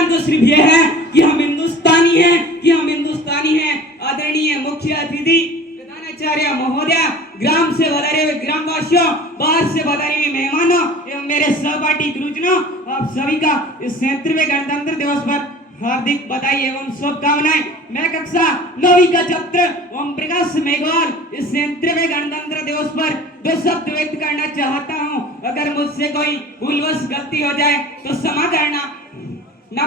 पहचान तो सिर्फ ये है कि हम हिंदुस्तानी हैं, कि हम हिंदुस्तानी हैं। आदरणीय मुख्य अतिथि प्रधानाचार्य महोदय, ग्राम से पधारे हुए ग्रामवासियों, बाहर से पधारे हुए मेहमानों एवं मेरे सहपाठी गुरुजनों, आप सभी का इस 73वें गणतंत्र दिवस पर हार्दिक बधाई एवं शुभकामनाएं। मैं कक्षा 9वीं का छात्र ओम प्रकाश मेघवाल इस 73वें गणतंत्र दिवस पर दो शब्द व्यक्त करना चाहता हूं। अगर मुझसे कोई भूलवश गलती हो जाए तो क्षमा करना। ना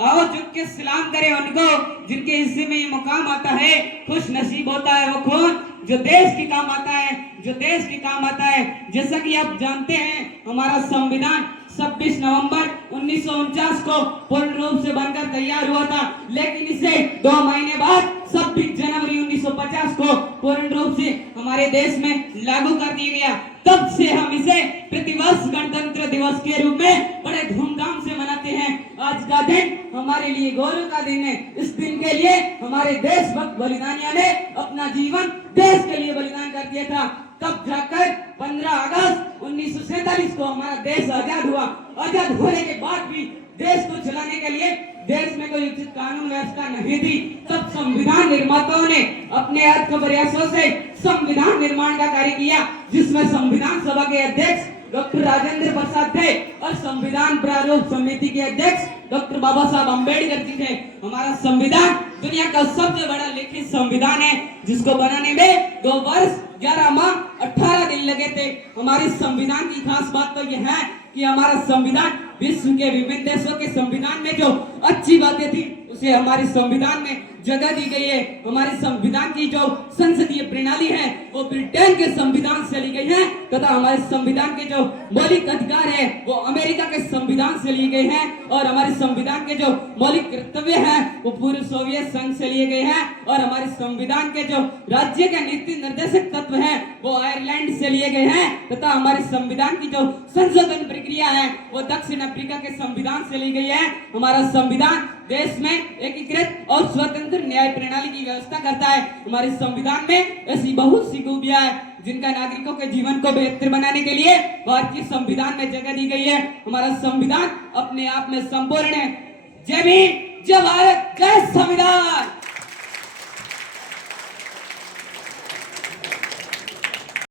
आओ झुक के सलाम करें उनको जिनके हिस्से में ये मुकाम आता है। खुश नसीब होता है वो खून जो देश के काम आता है, जो देश के काम आता है। जैसा कि आप जानते हैं, हमारा संविधान 26 नवंबर 1949 को पूर्ण रूप से बनकर तैयार हुआ था, लेकिन इसे 2 महीने बाद 26 जनवरी 1950 को पूर्ण रूप से हमारे देश में लागू कर दिया गया। तब से हम इसे प्रतिवर्ष गणतंत्र दिवस के रूप में बड़े धूमधाम से मनाते हैं। आज का दिन हमारे लिए गौरव का दिन है। इस दिन के लिए हमारे देशभक्त बलिदानियों ने अपना जीवन देश के लिए बलिदान कर दिया था। तब जाकर 15 अगस्त 1947 को हमारा देश आजाद हुआ। आजाद होने के बाद भी देश को चलाने के लिए देश में कोई उचित कानून व्यवस्था नहीं थी। तब संविधान निर्माताओं ने अपने अथक प्रयासों से संविधान निर्माण का कार्य किया, जिसमें संविधान सभा के अध्यक्ष डॉक्टर राजेंद्र प्रसाद थे और संविधान प्रारूप समिति के अध्यक्ष डॉक्टर बाबा साहब अम्बेडकर जी थे। हमारा संविधान दुनिया का सबसे बड़ा लिखित संविधान है, जिसको बनाने में 2 वर्ष 11 माह 18 दिन लगे थे। हमारे संविधान की खास बात तो यह है कि हमारा संविधान विश्व के विभिन्न देशों के संविधान में जो अच्छी बातें थी उसे हमारे संविधान में जगह दी गई है। हमारे संविधान की जो संसदीय प्रणाली है वो ब्रिटेन के संविधान से ली गई है, तथा हमारे संविधान के जो मौलिक अधिकार है वो अमेरिका के संविधान से लिए गए हैं, और हमारे संविधान के जो मौलिक कर्तव्य है वो पूर्व सोवियत संघ से लिए गए हैं, और हमारे संविधान के जो राज्य के नीति निर्देशक तत्व है वो आयरलैंड से लिए गए हैं, तथा हमारे संविधान की जो संशोधन प्रक्रिया है वो दक्षिण अफ्रीका के संविधान से ली गई है। हमारा संविधान देश में एकीकृत और स्वतंत्र न्याय प्रणाली की व्यवस्था करता है। हमारे संविधान में ऐसी बहुत सी खूबियां हैं जिनका नागरिकों के जीवन को बेहतर बनाने के लिए भारतीय संविधान में जगह दी गई है। हमारा संविधान अपने आप में संपूर्ण है। जय भीम, जय भारत, जय संविधान।